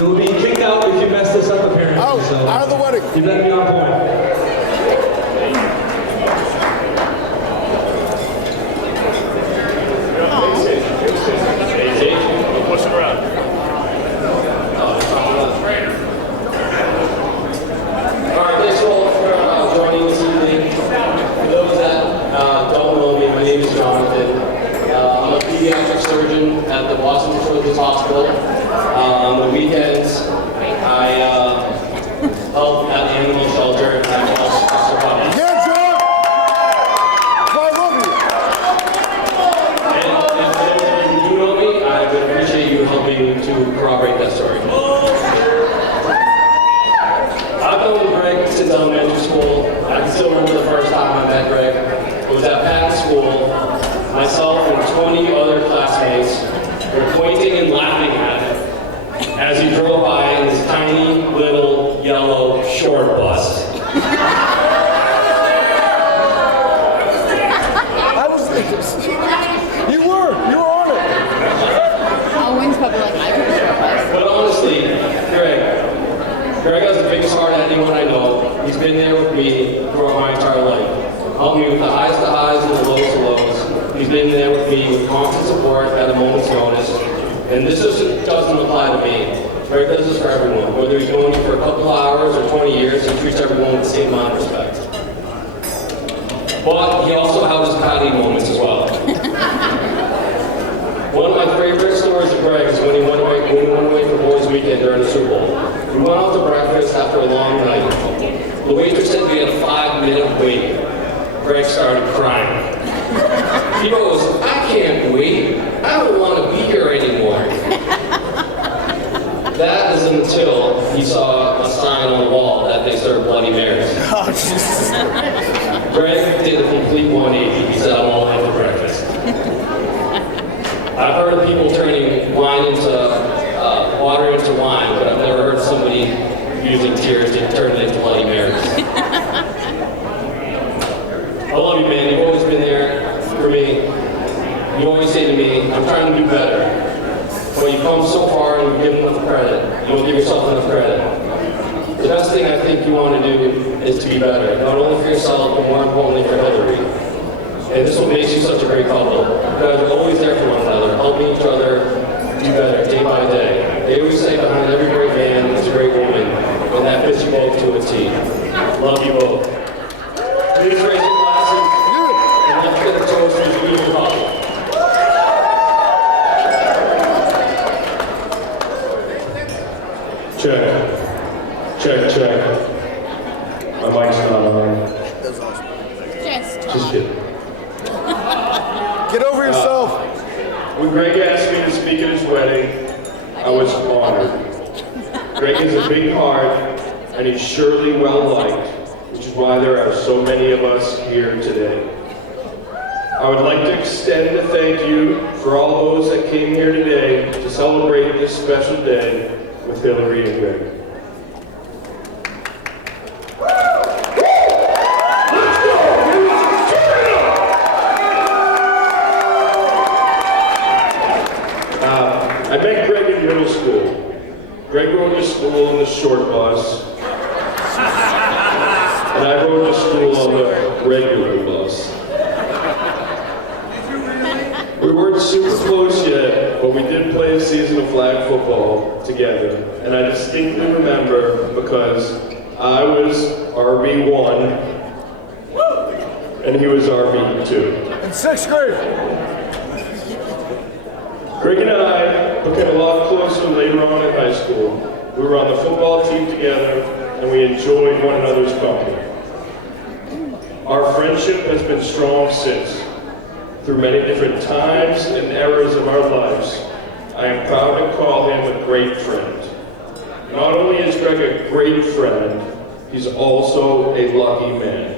You'll be kicked out if you mess this up, apparently. Out, so out of the wedding. You better be on point. Push it around. Alright, thanks all for joining this evening. For those that don't know me, my name is Jonathan. I'm a pediatric surgeon at the Boston Children's Hospital. On the weekends, I help at the animal shelter and I help foster puppies. Yeah, John! I love you. And if you do know me, I would appreciate you helping to corroborate that story. I've known Greg since elementary school. I can still remember the first time I met Greg. It was at Patton's school. Myself and 20 other classmates were pointing and laughing at him as he drove by in his tiny little yellow short bus. I was You were on it. Wings probably like I could short bus. But honestly, Greg has the biggest heart of anyone I know. He's been there with me throughout my entire life. Helped me with the highs to highs and the lows to lows. He's been there with me with constant support at a moment's notice. And this just doesn't apply to me. Greg does this for everyone. Whether he's doing it for a couple hours or 20 years, he treats everyone with the same amount of respect. But he also has his patty moments as well. One of my favorite stories of Greg is when he went away for Boys Weekend during the Super Bowl. We went out to breakfast after a long night. The waitress said we had a 5-minute wait. Greg started crying. He goes, I can't wait. I don't want to be here anymore. That is until he saw a sign on the wall that they serve Bloody Marys. Oh, Jesus. Greg did a complete 180. He said, I'm all in for breakfast. I've heard of people turning wine into, water into wine, but I've never heard somebody using tears to turn it into Bloody Marys. I love you, man. You've always been there for me. You always say to me, I'm trying to do better. But you come so far and you give enough credit. You don't give yourself enough credit. The best thing I think you want to do is to be better. Not only for yourself, but more importantly for Hillary. And this is what makes you such a great couple. You guys are always there for one another, helping each other do better day by day. They always say behind every great man is a great woman, and that fits you both to a T. Love you both. Please raise your glasses, and let's get a toast for this beautiful couple. Check. Check, check. My mic's not on. Just kidding. Get over yourself. When Greg asked me to speak at his wedding, I was honored. Greg has a big heart, and he's surely well liked, which is why there are so many of us here today. I would like to extend a thank you for all those that came here today to celebrate this special day with Hillary and Greg. I met Greg in middle school. Greg rode to school on the short bus, and I rode to school on the regular bus. We weren't super close yet, but we did play a season of flag football together, and I distinctly remember because I was RB1, and he was RB2. In 6th grade. Greg and I became a lot closer later on in high school. We were on the football team together, and we enjoyed one another's company. Our friendship has been strong since. Through many different times and eras of our lives, I am proud to call him a great friend. Not only is Greg a great friend, he's also a lucky man.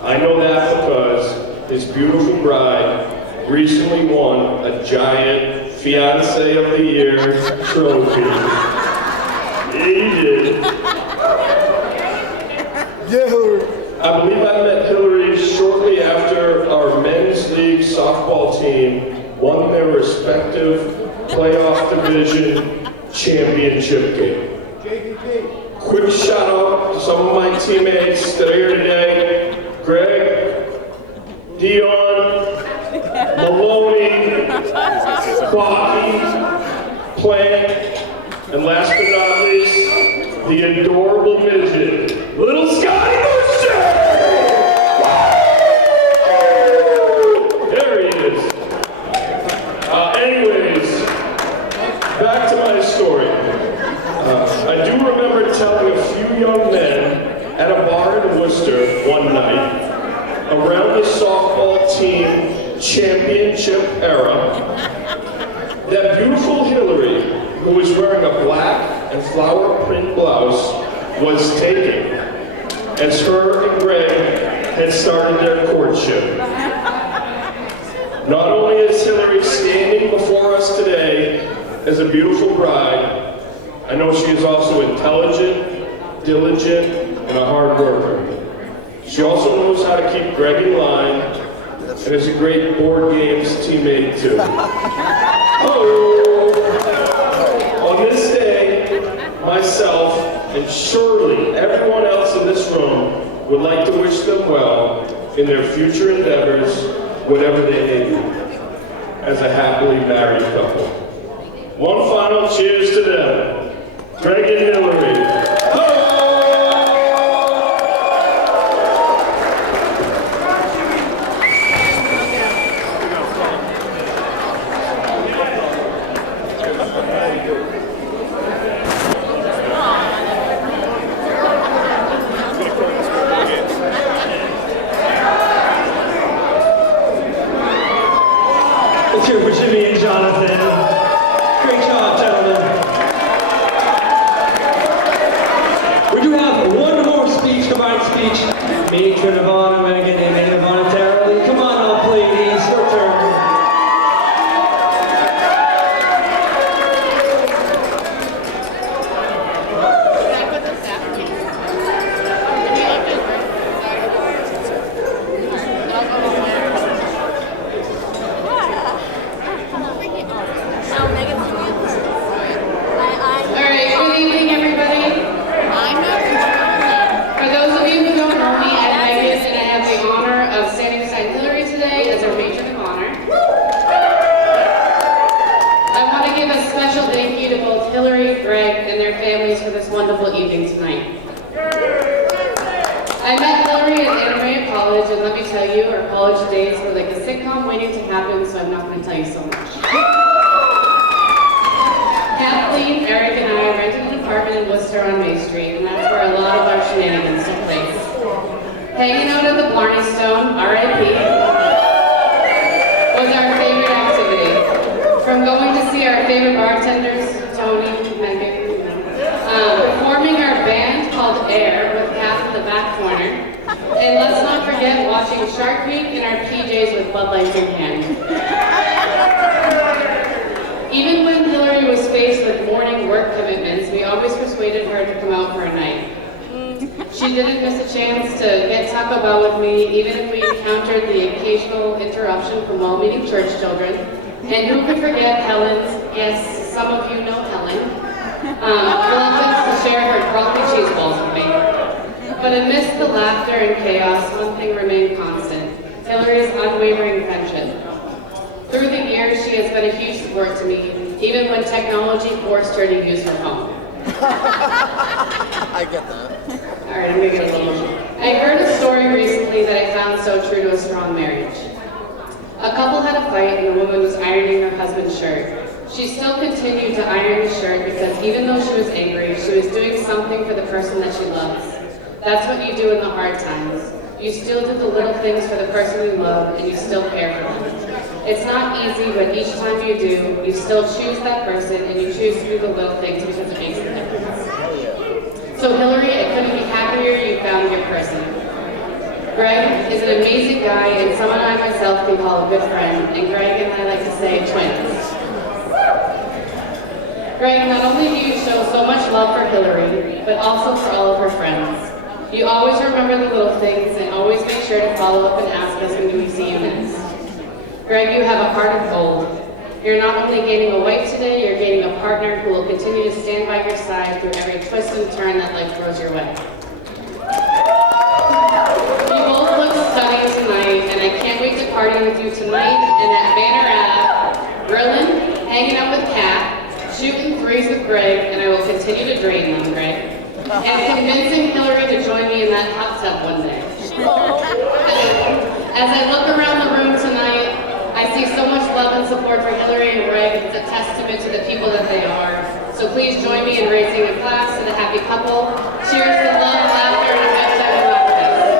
I know that because his beautiful bride recently won a giant Fiancé of the Year trophy. He did. Yeah, Hillary. I believe I met Hillary shortly after our men's league softball team won their respective playoff division championship game. Quick shout out to some of my teammates that are here today. Greg, Dion, Maloney, Bobby, Plant, and last but not least, the adorable midget, little Scotty Booster! There he is. Anyways, back to my story. I do remember telling a few young men at a bar in Worcester one night, around the softball team championship era, that beautiful Hillary, who was wearing a black and flower print blouse, was taken, as her and Greg had started their courtship. Not only is Hillary standing before us today as a beautiful bride, I know she is also intelligent, diligent, and a hard worker. She also knows how to keep Greg in line, and is a great board games teammate too. Oh! On this day, myself, and surely everyone else in this room would like to wish them well in their future endeavors, whatever they may be, as a happily married couple. One final cheers to them. Greg and Hillary. Let's hear it for Jimmy and Jonathan. Great job, gentlemen. We do have one more speech, combined speech. Matron of Honor, Megan, and Maid of Honor, Tara Lee. Come on up, ladies. Your turn. Wonderful evening tonight. I met Hillary at Antrim College, and let me tell you, our college days were like a sitcom waiting to happen, so I'm not going to tell you so much. Kathleen, Eric, and I rented an apartment in Worcester on May Street, and that's where a lot of our shenanigans took place. Hanging out at the Blarney Stone, R.I.P., was our favorite activity. From going to see our favorite bartenders, Tony, Megan, forming our band called Air with Kath in the back corner, and let's not forget watching Shark Week in our PJs with Bud Lights in hand. Even when Hillary was faced with morning work commitments, we always persuaded her to come out for a night. She didn't miss a chance to get Taco Bell with me, even if we encountered the occasional interruption from well-meaning church children. And who could forget Helen's, yes, some of you know Helen, reluctance to share her broccoli cheese balls with me. But amidst the laughter and chaos, one thing remained constant: Hillary's unwavering friendship. Through the years, she has been a huge support to me, even when technology forced her to use her phone. I get that. All right, I'm gonna get a little emotional. I heard a story recently that I found so true to a strong marriage. A couple had a fight and the woman was ironing her husband's shirt. She still continued to iron his shirt because even though she was angry, she was doing something for the person that she loves. That's what you do in the hard times. You still do the little things for the person you love, and you still care for them. It's not easy, but each time you do, you still choose that person, and you choose to do the little things because it makes a difference. So Hillary, I couldn't be happier you found your person. Greg is an amazing guy, and someone I myself can call a good friend, and Greg and I like to say twins. Greg, not only do you show so much love for Hillary, but also for all of her friends. You always remember the little things and always make sure to follow up and ask us when we see you next. Greg, you have a heart of gold. You're not only gaining a wife today, you're gaining a partner who will continue to stand by your side through every twist and turn that life throws your way. You both look stunning tonight, and I can't wait to party with you tonight and at Banner Ave, grilling, hanging out with Kat, shooting threes with Greg, and I will continue to drain them, Greg, and convincing Hillary to join me in that hot tub one day. As I look around the room tonight, I see so much love and support for Hillary and Greg. It's a testament to the people that they are. So please join me in raising a glass to the happy couple. Cheers to love, laughter, and a hashtag of happiness.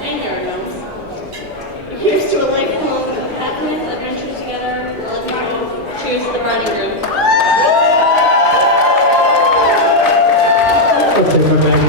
And Take my bag.